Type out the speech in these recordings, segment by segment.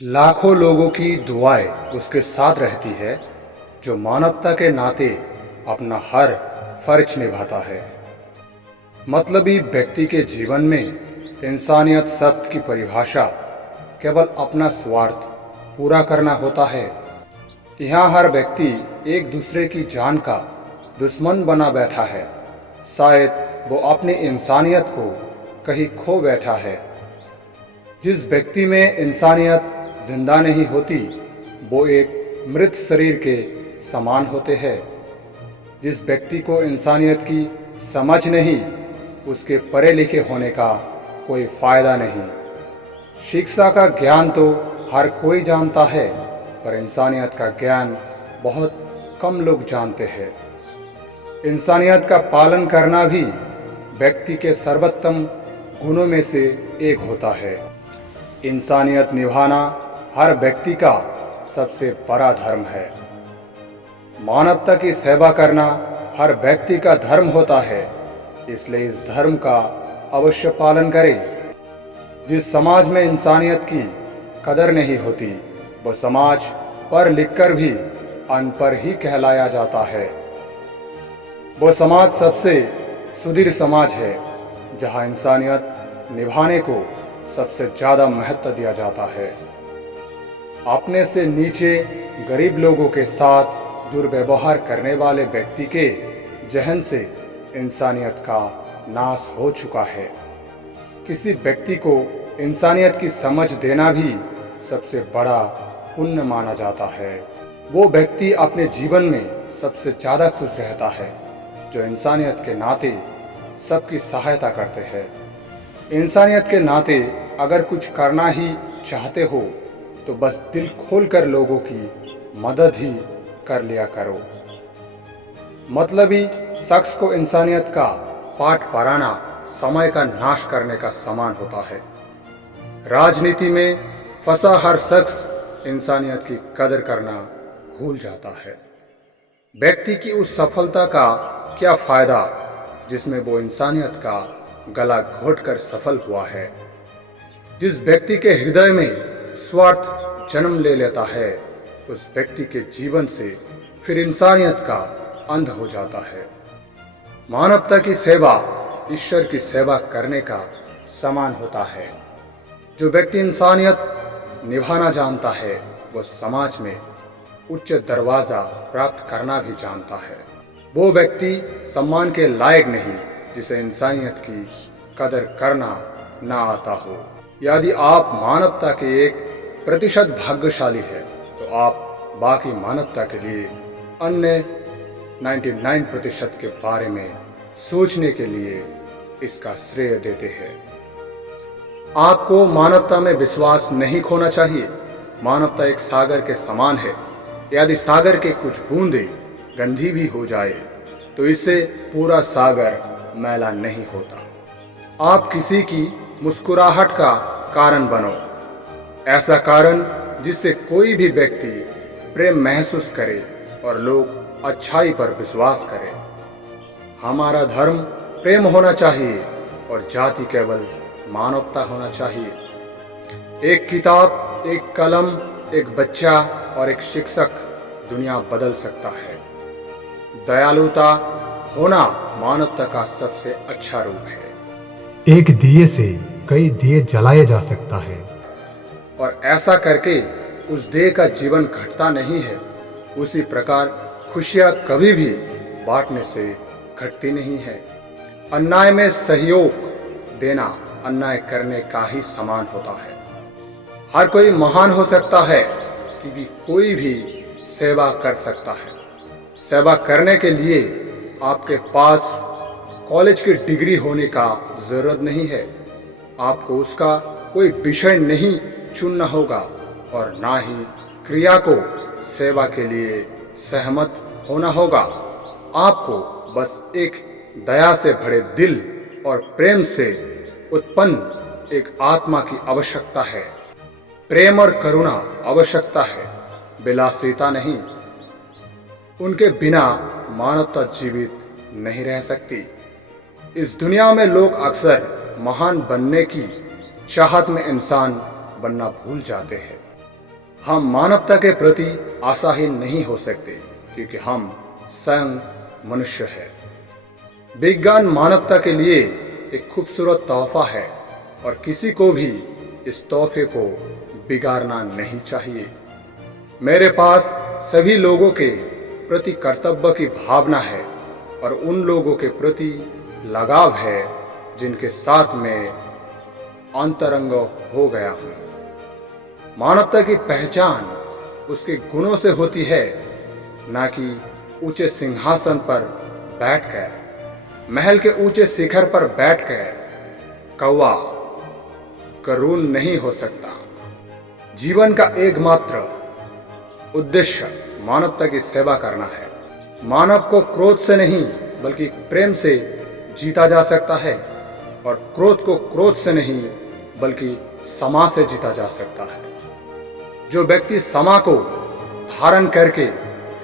लाखों लोगों की दुआएं उसके साथ रहती है जो मानवता के नाते अपना हर फर्ज निभाता है। मतलबी व्यक्ति के जीवन में इंसानियत शब्द की परिभाषा केवल अपना स्वार्थ पूरा करना होता है। यहाँ हर व्यक्ति एक दूसरे की जान का दुश्मन बना बैठा है। शायद वो अपनी इंसानियत को कहीं खो बैठा है। जिस व्यक्ति में इंसानियत जिंदा नहीं होती वो एक मृत शरीर के समान होते हैं। जिस व्यक्ति को इंसानियत की समझ नहीं उसके पढ़े लिखे होने का कोई फायदा नहीं। शिक्षा का ज्ञान तो हर कोई जानता है पर इंसानियत का ज्ञान बहुत कम लोग जानते हैं। इंसानियत का पालन करना भी व्यक्ति के सर्वोत्तम गुणों में से एक होता है। इंसानियत निभाना हर व्यक्ति का सबसे बड़ा धर्म है। मानवता की सेवा करना हर व्यक्ति का धर्म होता है, इसलिए इस धर्म का अवश्य पालन करें। जिस समाज में इंसानियत की कदर नहीं होती वो समाज पढ़ लिखकर भी अनपढ़ ही कहलाया जाता है। वो समाज सबसे सुदृढ़ समाज है जहां इंसानियत निभाने को सबसे ज्यादा महत्व दिया जाता है। अपने से नीचे गरीब लोगों के साथ दुर्व्यवहार करने वाले व्यक्ति के जहन से इंसानियत का नाश हो चुका है। किसी व्यक्ति को इंसानियत की समझ देना भी सबसे बड़ा पुण्य माना जाता है। वो व्यक्ति अपने जीवन में सबसे ज्यादा खुश रहता है जो इंसानियत के नाते सबकी सहायता करते हैं। इंसानियत के नाते अगर कुछ करना ही चाहते हो तो बस दिल खोलकर लोगों की मदद ही कर लिया करो। मतलबी शख्स को इंसानियत का पाठ पढ़ाना समय का नाश करने का समान होता है। राजनीति में फंसा हर शख्स इंसानियत की कदर करना भूल जाता है। व्यक्ति की उस सफलता का क्या फायदा जिसमें वो इंसानियत का गला घोटकर सफल हुआ है। जिस व्यक्ति के हृदय में स्वार्थ जन्म ले लेता है उस व्यक्ति के जीवन से फिर इंसानियत का अंत हो जाता है। मानवता की सेवा ईश्वर की सेवा करने का समान होता है। जो व्यक्ति इंसानियत निभाना जानता है वो समाज में उच्च दरवाजा प्राप्त करना भी जानता है। वो व्यक्ति सम्मान के लायक नहीं जिसे इंसानियत की कदर करना ना आता हो। यदि आप मानवता के 1% भाग्यशाली है तो आप बाकी मानवता के लिए अन्य 99% के बारे में सोचने के लिए इसका श्रेय देते हैं। आपको मानवता में विश्वास नहीं खोना चाहिए। मानवता एक सागर के समान है। यदि सागर के कुछ बूंदे गंदी भी हो जाए तो इससे पूरा सागर मैला नहीं होता। आप किसी की मुस्कुराहट का कारण बनो, ऐसा कारण जिससे कोई भी व्यक्ति प्रेम महसूस करे और लोग अच्छाई पर विश्वास करें। हमारा धर्म प्रेम होना चाहिए और जाति केवल मानवता होना चाहिए। एक किताब, एक कलम, एक बच्चा और एक शिक्षक दुनिया बदल सकता है। दयालुता होना मानवता का सबसे अच्छा रूप है। एक दिए से कई दिए जलाए जा सकता है और ऐसा करके उस दिए का जीवन घटता नहीं है। उसी प्रकार खुशियां कभी भी बांटने से घटती नहीं है। अन्याय में सहयोग देना अन्याय करने का ही समान होता है। हर कोई महान हो सकता है क्योंकि कोई भी सेवा कर सकता है। सेवा करने के लिए आपके पास कॉलेज की डिग्री होने का जरूरत नहीं है। आपको उसका कोई विषय नहीं चुनना होगा और ना ही क्रिया को सेवा के लिए सहमत होना होगा। आपको बस एक दया से भरे दिल और प्रेम से उत्पन्न एक आत्मा की आवश्यकता है। प्रेम और करुणा आवश्यकता है, विलासिता नहीं। उनके बिना मानवता जीवित नहीं रह सकती। इस दुनिया में लोग अक्सर महान बनने की चाहत में इंसान बनना भूल जाते हैं। हम मानवता के प्रति आशाहीन नहीं हो सकते क्योंकि हम स्वयं मनुष्य हैं। विज्ञान मानवता के लिए एक खूबसूरत तोहफा है और किसी को भी इस तोहफे को बिगाड़ना नहीं चाहिए। मेरे पास सभी लोगों के प्रति कर्तव्य की भावना है और उन लोगों के प्रति लगाव है जिनके साथ मैं अंतरंग हो गया हूं। मानवता की पहचान उसके गुणों से होती है, ना कि ऊंचे सिंहासन पर बैठकर, महल के ऊंचे शिखर पर बैठकर कौवा करून नहीं हो सकता। जीवन का एकमात्र उद्देश्य मानवता की सेवा करना है। मानव को क्रोध से नहीं बल्कि प्रेम से जीता जा सकता है और क्रोध को क्रोध से नहीं बल्कि क्षमा से जीता जा सकता है। जो व्यक्ति क्षमा को धारण करके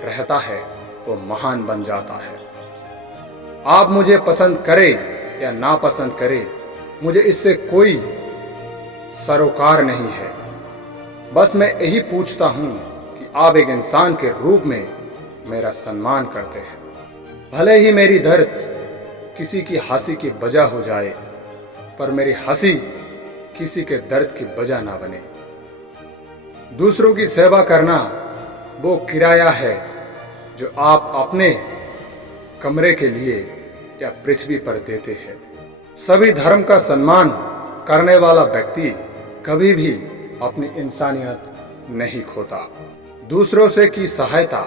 रहता है वो महान बन जाता है। आप मुझे पसंद करें या ना पसंद करें, मुझे इससे कोई सरोकार नहीं है। बस मैं यही पूछता हूं कि आप एक इंसान के रूप में मेरा सम्मान करते हैं। भले ही मेरी दर्द किसी की हंसी की वजह हो जाए, पर मेरी हंसी किसी के दर्द की वजह ना बने। दूसरों की सेवा करना वो किराया है जो आप अपने कमरे के लिए या पृथ्वी पर देते हैं। सभी धर्म का सम्मान करने वाला व्यक्ति कभी भी अपनी इंसानियत नहीं खोता। दूसरों से की सहायता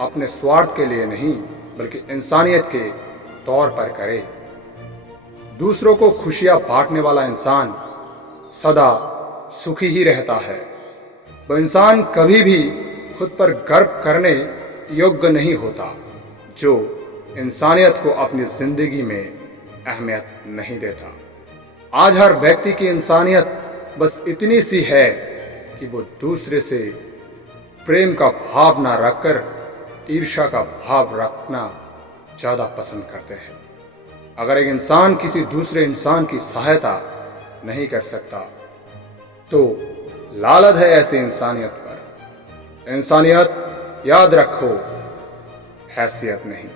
अपने स्वार्थ के लिए नहीं बल्कि इंसानियत के तौर पर करे। दूसरों को खुशियां बांटने वाला इंसान सदा सुखी ही रहता है। वह इंसान कभी भी खुद पर गर्व करने योग्य नहीं होता जो इंसानियत को अपनी जिंदगी में अहमियत नहीं देता। आज हर व्यक्ति की इंसानियत बस इतनी सी है कि वो दूसरे से प्रेम का भाव ना रखकर ईर्ष्या का भाव रखना ज्यादा पसंद करते हैं। अगर एक इंसान किसी दूसरे इंसान की सहायता नहीं कर सकता तो लालच है ऐसी इंसानियत पर। इंसानियत याद रखो, हैसियत नहीं।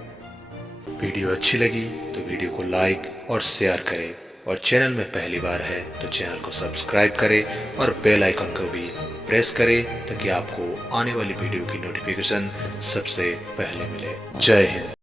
वीडियो अच्छी लगी तो वीडियो को लाइक और शेयर करें और चैनल में पहली बार है तो चैनल को सब्सक्राइब करें और बेल आइकन को भी प्रेस करें ताकि आपको आने वाली वीडियो की नोटिफिकेशन सबसे पहले मिले। जय हिंद।